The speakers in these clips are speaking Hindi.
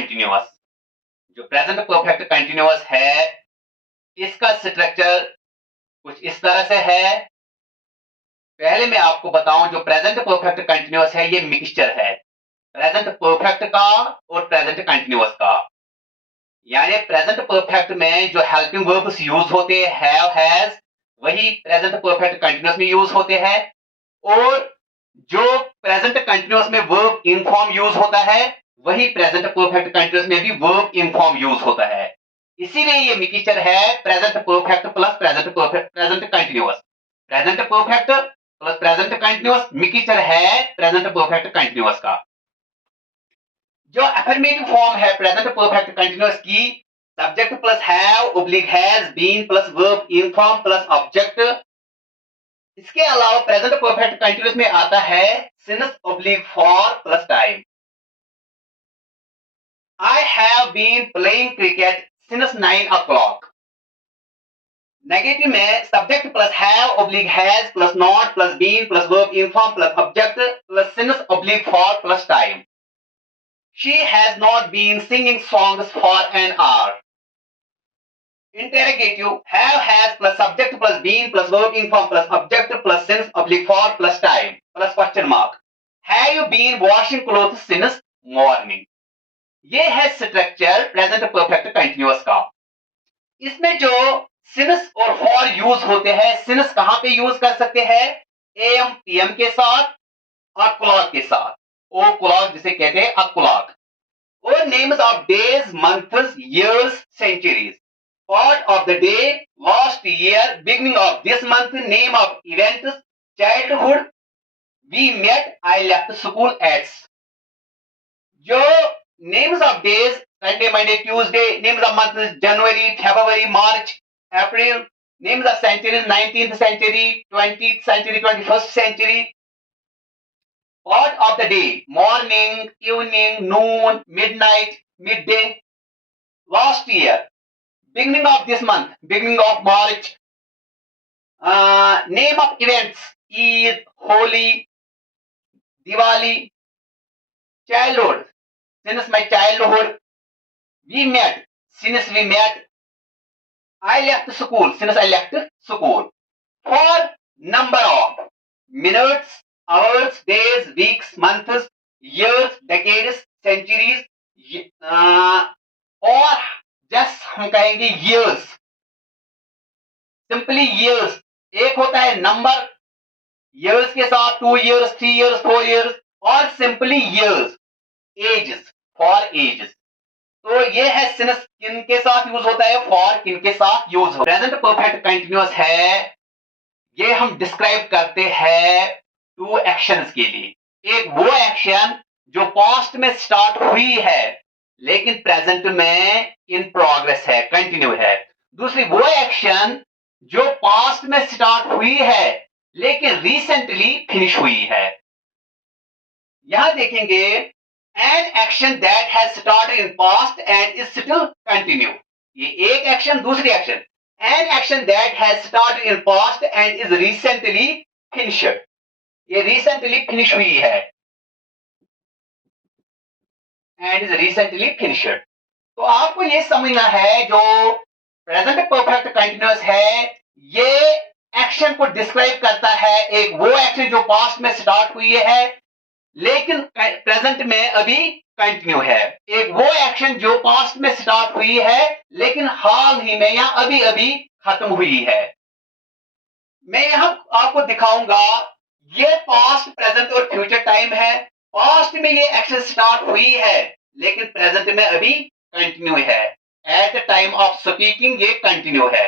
कंटिन्यूअस। जो प्रेजेंट परफेक्ट कंटिन्यूअस है, इसका स्ट्रक्चर कुछ इस तरह से है। पहले मैं आपको बताऊं, जो प्रेजेंट परफेक्ट कंटिन्यूअस है, ये मिक्सचर है प्रेजेंट परफेक्ट का और प्रेजेंट कंटिन्यूअस का। यानी प्रेजेंट परफेक्ट में जो हेल्पिंग वर्ब्स यूज होते हैं, हैव, हैज, वही प्रेजेंट परफेक्ट कंटिन्यूअस में यूज होते हैं। और जो प्रेजेंट कंटिन्यूअस में वर्ब इन फॉर्म यूज होता है, वही प्रेजेंट परफेक्ट कंटिन्यूअस में भी वर्ब इन फॉर्म यूज होता है। इसीलिए ये मिक्सचर है present perfect plus present continuous. Present perfect plus present continuous mixture है प्रेजेंट परफेक्ट कंटिन्यूअस का। जो अफर्मेटिव फॉर्म है प्रेजेंट परफेक्ट कंटिन्यूअस की, subject plus have oblique has been plus verb in form plus object. इसके अलावा प्रेजेंट परफेक्ट कंटिन्यूअस में आता है since oblique for plus time. I have been playing cricket since 9 o'clock। Negative में subject plus have oblique has plus not plus been plus verb in form plus object plus since oblique for plus time. She has not been singing songs for an hour. Interrogative, have, has plus subject plus been plus verb in form plus object plus since oblique for plus time plus question mark. Have you been washing clothes since morning? ये है स्ट्रक्चर प्रेजेंट परफेक्ट कंटिन्यूअस का। इसमें जो सिंस और फॉर यूज होते हैं, सिंस कहां पे यूज कर सकते हैं? एएम पीएम के साथ और क्लॉक के साथ। ओ क्लॉक जिसे कहते हैं अक्लॉक। Or names of days, months, years, centuries. Part of the day, last year, beginning of this month, name of events, childhood, we met, I left school at. जो names of days, Sunday, Monday, Tuesday, names of months, January, February, March, April, names of centuries, 19th century, 20th century, 21st century. Part of the day, morning, evening, noon, midnight, midday. Last year, beginning of this month, beginning of March. Name of events, Eid, Holi, Diwali. Childhood, since my childhood. We met, since we met. I left school, since I left school. For number of minutes, hours, days, weeks, months, years, decades, centuries, और जस्ट हम कहेंगे years, सिंपली years। एक होता है नंबर, years के साथ 2 years, 3 years, 4 years, और simply years, ages, for ages। तो ये है सिंस किन के साथ यूज होता है, फॉर किन के साथ यूज होता है। प्रेजेंट परफेक्ट कंटिन्यूअस है, ये हम डिस्क्राइब करते हैं 2 एक्शंस के लिए। एक वो एक्शन जो पास्ट में स्टार्ट हुई है लेकिन प्रेजेंट में इन प्रोग्रेस है, कंटिन्यू है। दूसरी वो एक्शन जो पास्ट में स्टार्ट हुई है लेकिन रिसेंटली फिनिश हुई है। यहां देखेंगे an action that has started in past and is still continue. ये एक एक्शन, दूसरी action an action that has started in past and is recently finished। ये recently finish हुई है and is recently finished। तो आपको ये समझना है जो प्रेजेंट परफेक्ट कंटिन्यूअस है, ये एक्शन को डिस्क्राइब करता है। एक वो एक्शन जो पास्ट में स्टार्ट हुई है लेकिन प्रेजेंट में अभी कंटिन्यू है। एक वो एक्शन जो पास्ट में स्टार्ट हुई है लेकिन हाल ही में या अभी अभी खत्म हुई है। मैं यहां आपको दिखाऊंगा, ये पास्ट, प्रेजेंट और फ्यूचर टाइम है। पास्ट में ये एक्शन स्टार्ट हुई है लेकिन प्रेजेंट में अभी कंटिन्यू है। At the time of speaking ये कंटिन्यू है,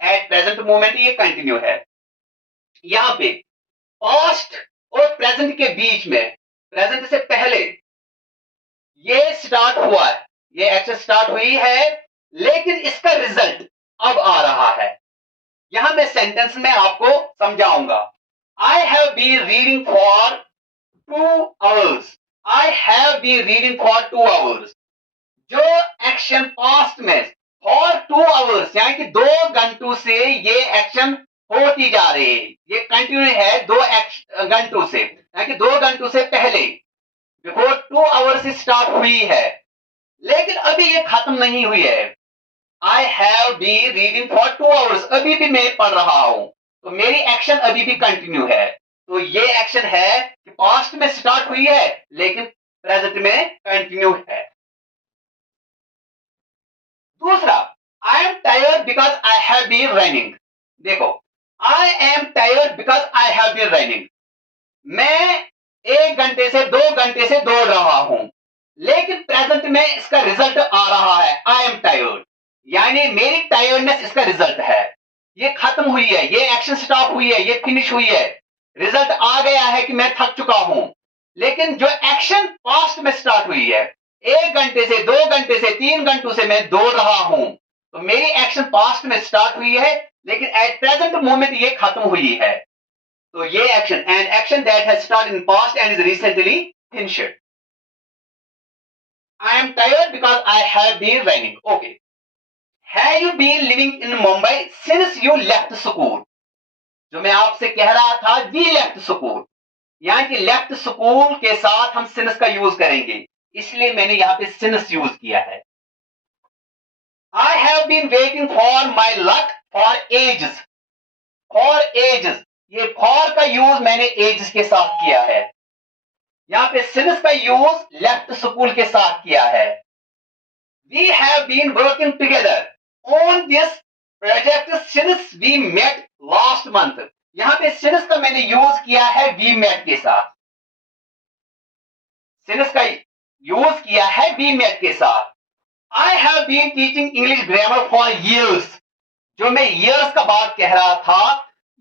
एट प्रेजेंट मोमेंट ये कंटिन्यू है। यहां पे पास्ट और प्रेजेंट के बीच में, प्रेजेंट से पहले ये स्टार्ट हुआ है, ये एक्शन स्टार्ट हुई है लेकिन इसका रिजल्ट अब आ रहा है। यहां मैं सेंटेंस में आपको समझाऊंगा। I have been reading for 2 hours। I have been reading for 2 hours। जो एक्शन पास्ट में फॉर 2 hours यानी कि 2 घंटों से ये एक्शन होती जा रही है, ये कंटिन्यू है 2 घंटों से, यानी कि 2 घंटों से पहले, बिफोर 2 hours से स्टार्ट हुई है अभी ये खत्म नहीं हुई है। I have been reading for 2 hours, अभी भी मैं पढ़ रहा हूं, तो मेरी एक्शन अभी भी कंटिन्यू है। तो ये एक्शन है कि पास्ट में स्टार्ट हुई है लेकिन प्रेजेंट में कंटिन्यू है। दूसरा, I am tired because I have been running. देखो, I am tired because I have been running, मैं 1 घंटे से 2 घंटे से दौड़ रहा हूं, लेकिन प्रेजेंट में इसका रिजल्ट आ रहा है आई एम टायर्ड, यानी मेरी टायर्डनेस इसका रिजल्ट है। ये खत्म हुई है, ये एक्शन स्टॉप हुई है, ये फिनिश हुई है, रिजल्ट आ गया है कि मैं थक चुका हूं। लेकिन जो एक्शन पास्ट में स्टार्ट हुई है, 1 घंटे से 2 घंटे से 3 घंटों से मैं दौड़ रहा हूं, तो मेरी एक्शन पास्ट में स्टार्ट हुई है लेकिन एट प्रेजेंट मोमेंट ये खत्म हुई है। तो ये action, an action that has started in past and is recently finished. I am tired because I have been raining. Okay. Have you been living in Mumbai since you left school? जो मैं आपसे कह रहा था, we left school, यानी कि लेफ्ट स्कूल के साथ हम सिंस का यूज करेंगे, इसलिए मैंने यहां पे सिंस यूज किया है। I have been waiting for my luck for ages. For ages, ये for का यूज मैंने ages के साथ किया है। यहां पे सिंस का यूज लेफ्ट स्कूल के साथ किया है। We have been working together on this project since we met last month. यहां पे since का मैंने यूज किया है we met के साथ। since का यूज किया है we met के साथ। I have been teaching English grammar for years. जो मैं years का बात कह रहा था,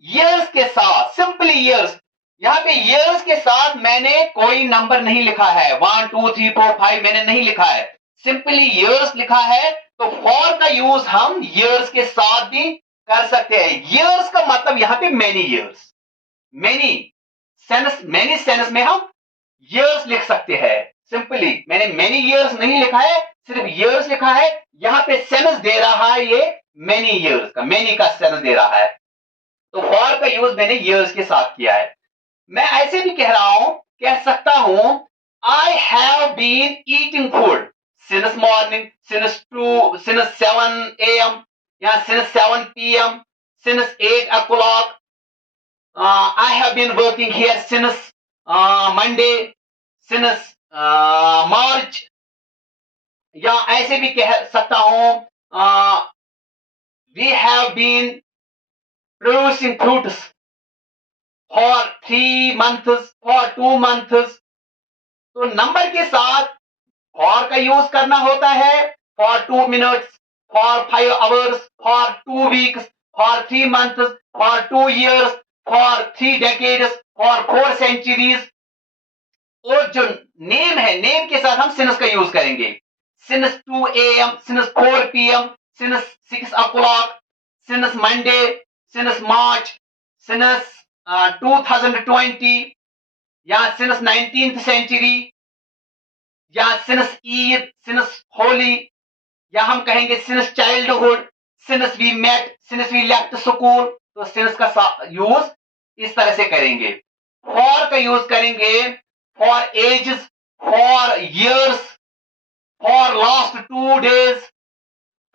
years के साथ, simply years, यहां पे years के साथ मैंने कोई नंबर नहीं लिखा है, 1 2 3 4 5 मैंने नहीं लिखा है, सिंपली years लिखा है। तो for का यूज हम years के साथ भी कर सकते हैं। years का मतलब यहां पे many years, many सेंस में हम years लिख सकते हैं। सिंपली मैंने many years नहीं लिखा है, सिर्फ years लिखा है। यहां पे सेंस दे रहा है ये many years का, many का सेंस दे रहा है, तो for का यूज मैंने years के साथ किया है। मैं ऐसे भी कह रहा हूं, कह सकता हूं I have been eating food since morning, since 7 a.m. या since 7 p.m., since 8 o'clock. I have been working here since Monday, since March. या ऐसे भी कह सकता हूं we have been producing fruits for 3 months, for 2 months. तो नंबर के साथ for का यूज करना होता है for 2 minutes, for 5 hours, for 2 weeks, for 3 months, for 2 years, for 3 decades, for 4 centuries. और जो नेम है, नेम के साथ हम since का यूज करेंगे, since 2 a.m., since 4 p.m., since 6 o'clock, since Monday, since March, since 2020, या since 19th century, या since Eid, since Holi, या हम कहेंगे since childhood, since we met, since we left school. तो since का यूज इस तरह से करेंगे। for का यूज करेंगे for ages, for years, for last 2 days,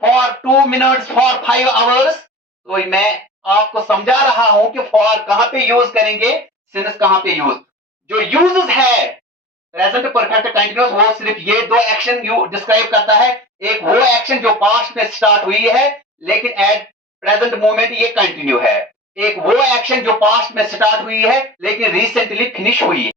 for 2 minutes, for 5 hours. तो मैं आपको समझा रहा हूं कि for कहां पे यूज करेंगे, since कहां पे यूज। जो यूजेस है प्रेजेंट परफेक्ट कंटीन्यूअस, वो सिर्फ ये 2 एक्शन यू डिस्क्राइब करता है। एक वो एक्शन जो पास्ट में स्टार्ट हुई है लेकिन एट प्रेजेंट मोमेंट ये कंटिन्यू है। एक वो एक्शन जो पास्ट में स्टार्ट हुई है लेकिन रिसेंटली फिनिश हुई है।